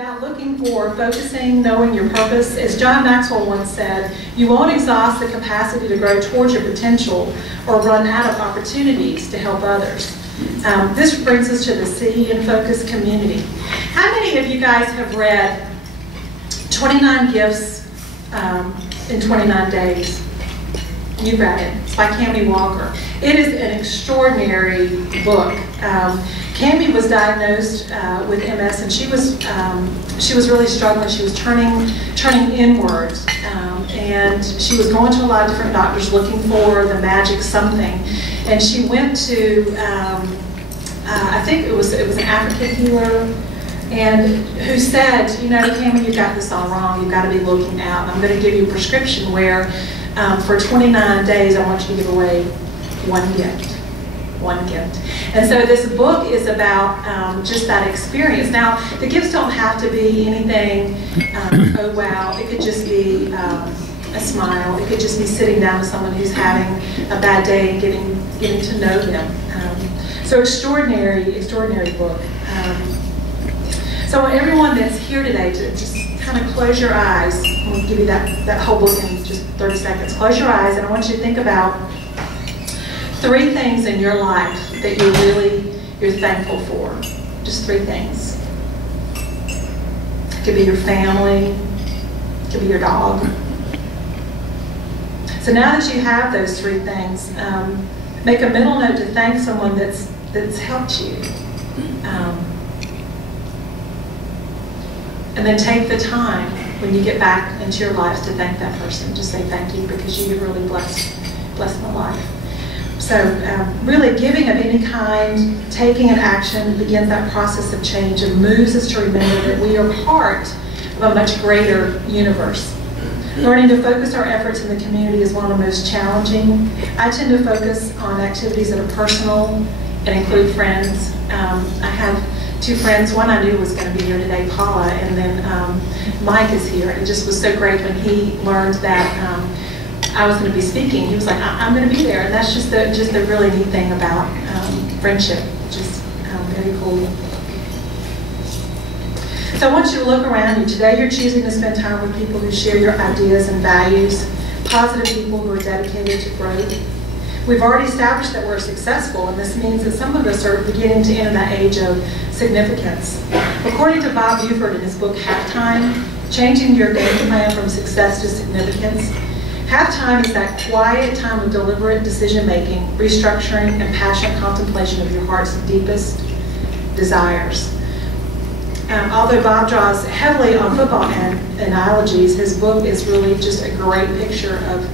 about looking for, focusing, knowing your purpose. As John Maxwell once said, you won't exhaust the capacity to grow towards your potential or run out of opportunities to help others. This brings us to the See and Focus community. How many of you guys have read 29 Gifts in 29 Days? You read it. It's by Cami Walker. It is an extraordinary book. Cami was diagnosed with MS, and she was really struggling. She was turning inward, and she was going to a lot of different doctors looking for the magic something. And she went to I think it was an African healer, and who said, you know, Cami, you've got this all wrong. You've got to be looking out. I'm going to give you a prescription where for 29 days I want you to give away one gift. One gift. And so this book is about just that experience. Now, the gifts don't have to be anything, oh wow, it could just be a smile. It could just be sitting down with someone who's having a bad day and getting to know them. So extraordinary book. So I want everyone that's here today to just kind of close your eyes. I'm going to give you that whole book in just 30 seconds. Close your eyes, and I want you to think about 3 things in your life that you're thankful for. Just 3 things. It could be your family. It could be your dog. So now that you have those 3 things, make a mental note to thank someone that's helped you. And then take the time when you get back into your life to thank that person. Just say thank you because you have really blessed my life. So really giving of any kind, taking an action begins that process of change and moves us to remember that we are part of a much greater universe. Learning to focus our efforts in the community is one of the most challenging. I tend to focus on activities that are personal and include friends. I have 2 friends. One I knew was going to be here today, Paula, and then Mike is here. It just was so great when he learned that I was going to be speaking. He was like, I'm going to be there. And that's just the really neat thing about friendship. Just very cool. So I want you to look around you. Today you're choosing to spend time with people who share your ideas and values, positive people who are dedicated to growth. We've already established that we're successful, and this means that some of us are beginning to enter that age of significance. According to Bob Buford in his book, Halftime, Changing Your Game Plan from Success to Significance, halftime is that quiet time of deliberate decision-making, restructuring, and passionate contemplation of your heart's deepest desires. Although Bob draws heavily on football analogies, his book is really just a great picture of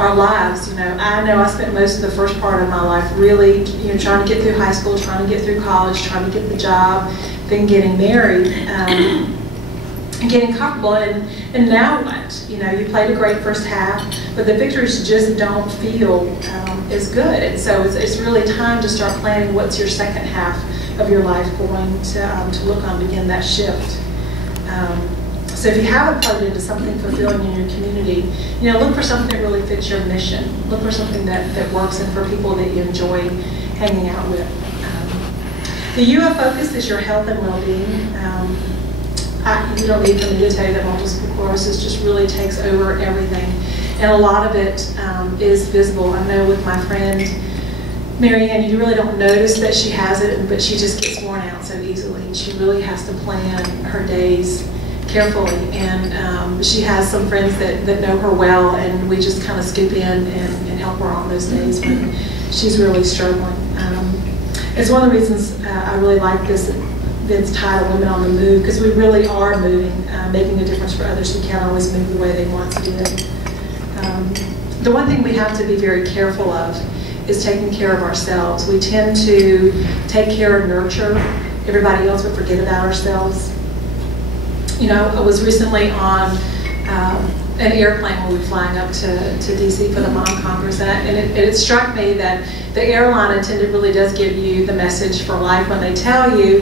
our lives. I know I spent most of the first part of my life really, trying to get through high school, trying to get through college, trying to get the job, then getting married, and getting comfortable. And now what? You played a great first half, but the victories just don't feel as good. And so it's really time to start planning what's your second half of your life going to look on, begin that shift. So if you haven't plugged into something fulfilling in your community, look for something that really fits your mission. Look for something that works and for people that you enjoy hanging out with. The U of Focus is your health and well-being. You don't need for me to tell you that multiple sclerosis just really takes over everything. And a lot of it is visible. I know with my friend Marianne, you really don't notice that she has it, but she just gets worn out so easily. And she really has to plan her days carefully. And she has some friends that know her well, and we just kind of scoop in and help her on those days when she's really struggling. It's one of the reasons I really like this title, Women on the Move, because we really are moving, making a difference for others who can't always move the way they want to do it. The one thing we have to be very careful of is taking care of ourselves. We tend to take care and nurture everybody else, but forget about ourselves. I was recently on an airplane when we were flying up to DC for the Mom Congress, and it struck me that the airline attendant really does give you the message for life when they tell you,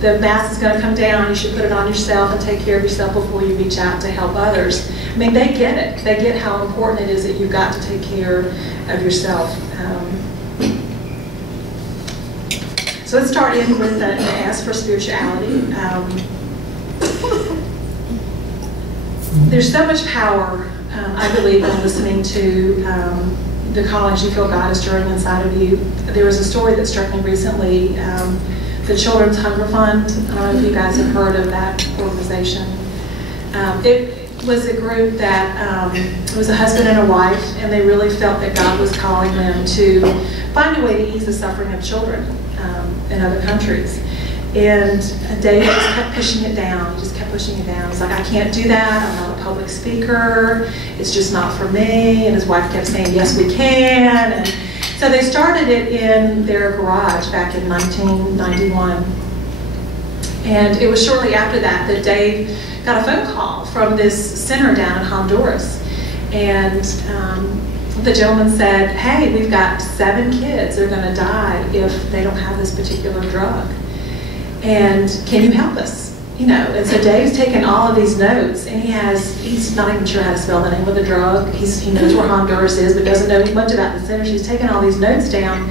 the mask is going to come down, you should put it on yourself and take care of yourself before you reach out to help others. I mean, they get it. They get how important it is that you've got to take care of yourself. So let's start in with the ask for spirituality. There's so much power, I believe, in listening to the callings you feel God is stirring inside of you. There was a story that struck me recently, the Children's Hunger Fund. I don't know if you guys have heard of that organization. It was a group that it was a husband and a wife, and they really felt that God was calling them to find a way to ease the suffering of children in other countries. And Dave just kept pushing it down. He just kept pushing it down. He's like, I can't do that. I'm not a public speaker. It's just not for me. And his wife kept saying, yes, we can. And so they started it in their garage back in 1991. And it was shortly after that that Dave got a phone call from this center down in Honduras. And the gentleman said, hey, we've got 7 kids that are going to die if they don't have this particular drug. And can you help us? You know, and so Dave's taken all of these notes, and he's not even sure how to spell the name of the drug. He knows where Honduras is, but doesn't know much about the center. He's taken all these notes down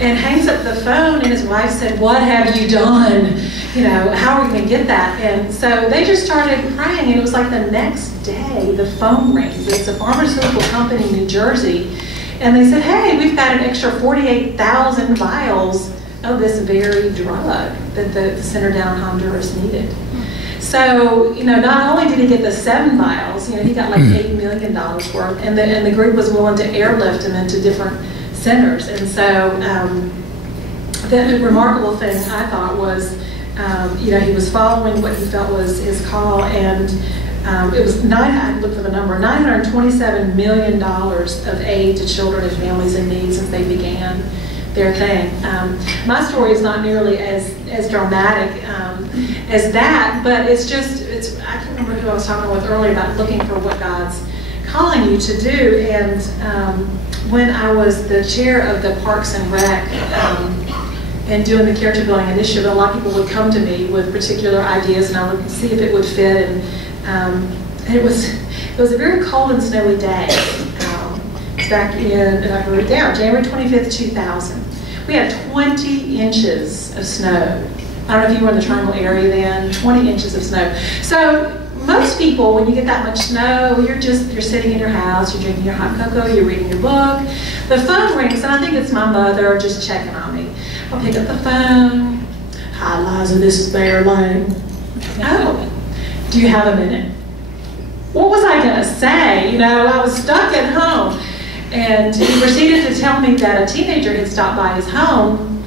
and hangs up the phone, and his wife said, what have you done? You know, how are we going to get that? And so they just started praying, and it was like the next day the phone rings. It's a pharmaceutical company in New Jersey, and they said, hey, we've got an extra 48,000 vials of this very drug that the center down in Honduras needed. So, you know, not only did he get the 7 vials, you know, he got like $8 million worth, and the group was willing to airlift him into different centers. And so the remarkable thing I thought was, you know, he was following what he felt was his call, and it was, I looked for the number, $927 million of aid to children and families in need since they began their thing. My story is not nearly as dramatic as that, but it's I can't remember who I was talking with earlier about looking for what God's calling you to do. And when I was the chair of the Parks and Rec and doing the character building initiative, a lot of people would come to me with particular ideas, and I would see if it would fit. And it was a very cold and snowy day. Back in, and I wrote it down, January 25th, 2000. We had 20 inches of snow. I don't know if you were in the Triangle area then, 20 inches of snow. So most people, when you get that much snow, you're sitting in your house, you're drinking your hot cocoa, you're reading your book. The phone rings, and I think it's my mother just checking on me. I'll pick up the phone. Hi, Liza, this is Bear Lane. Oh, do you have a minute? What was I gonna say? You know, I was stuck at home. And he proceeded to tell me that a teenager had stopped by his home,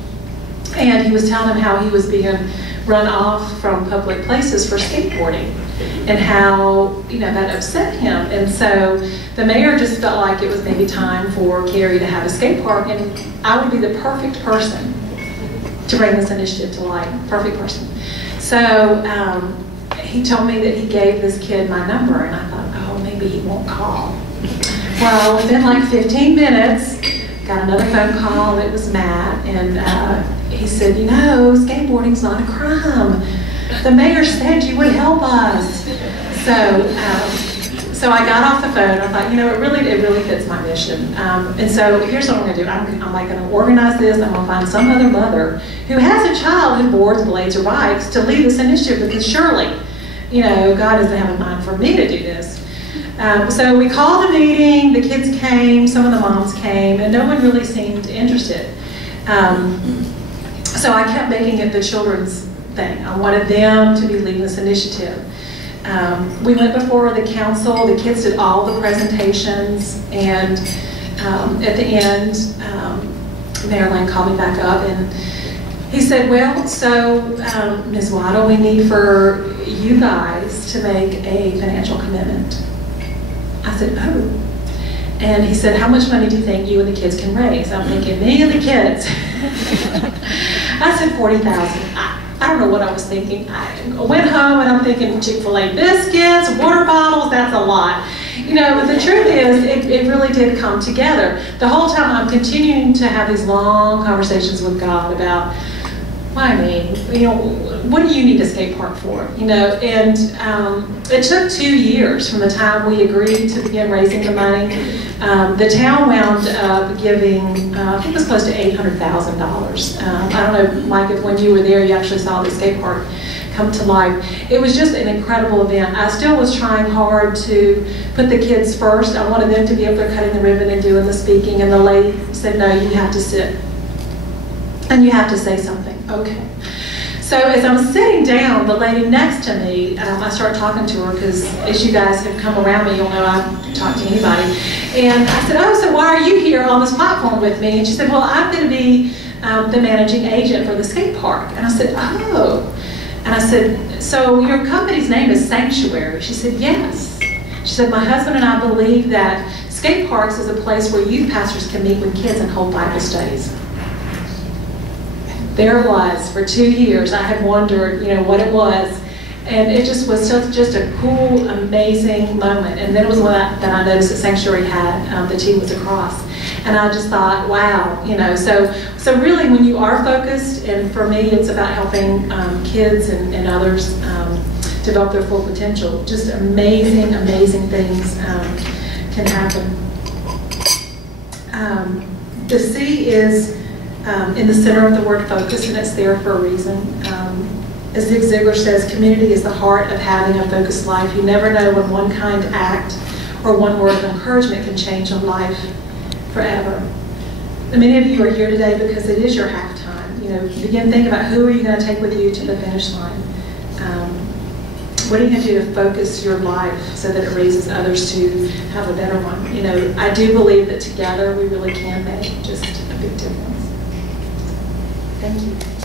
and he was telling him how he was being run off from public places for skateboarding, and how, you know, that upset him. And so the mayor just felt like it was maybe time for Carrie to have a skate park, and I would be the perfect person to bring this initiative to light. Perfect person. So he told me that he gave this kid my number, and I thought, oh, maybe he won't call. Well, within like 15 minutes, got another phone call. It was Matt, and he said, you know, skateboarding's not a crime. The mayor said you would help us. So I got off the phone. I thought, you know, it really fits my mission. And so here's what I'm going to do. I'm like going to organize this. I'm going to find some other mother who has a child who boards, blades, or bikes to lead this initiative, because surely, you know, God doesn't have a mind for me to do this. So we called a meeting, the kids came, some of the moms came, and no one really seemed interested. So I kept making it the children's thing. I wanted them to be leading this initiative. We went before the council, the kids did all the presentations, and at the end, Mayor Lane called me back up, and he said, well, so Ms. Weidle, we need for you guys to make a financial commitment. I said, oh. And he said, how much money do you think you and the kids can raise? I'm thinking, me and the kids. I said, $40,000. I don't know what I was thinking. I went home and I'm thinking Chick-fil-A biscuits, water bottles, that's a lot. You know, but the truth is, it really did come together. The whole time I'm continuing to have these long conversations with God about, well, I mean, you know, what do you need a skate park for? You know, and it took 2 years from the time we agreed to begin raising the money. The town wound up giving, I think it was close to $800,000. I don't know, Mike, if when you were there, you actually saw the skate park come to life. It was just an incredible event. I still was trying hard to put the kids first. I wanted them to be up there cutting the ribbon and doing the speaking, and the lady said, no, you have to sit and you have to say something. Okay. So as I'm sitting down, the lady next to me, I start talking to her because as you guys have come around me, you'll know I talk to anybody. And I said, oh, so why are you here on this platform with me? And she said, well, I'm going to be the managing agent for the skate park. And I said, oh. And I said, so your company's name is Sanctuary? She said, yes. She said, my husband and I believe that skate parks is a place where youth pastors can meet with kids and hold Bible studies. There it was. For 2 years, I had wondered, what it was. And it just was just a cool, amazing moment. And then it was one that I noticed that Sanctuary had, the T was across. And I just thought, wow, so really when you are focused, and for me it's about helping kids and others develop their full potential, just amazing, amazing things can happen. The C is in the center of the word focus, and it's there for a reason. As Zig Ziglar says, community is the heart of having a focused life. You never know when one kind act or one word of encouragement can change a life forever. And many of you are here today because it is your halftime. Begin to think about who are you going to take with you to the finish line. What are you going to do to focus your life so that it raises others to have a better one? I do believe that together we really can make just a big difference. Thank you.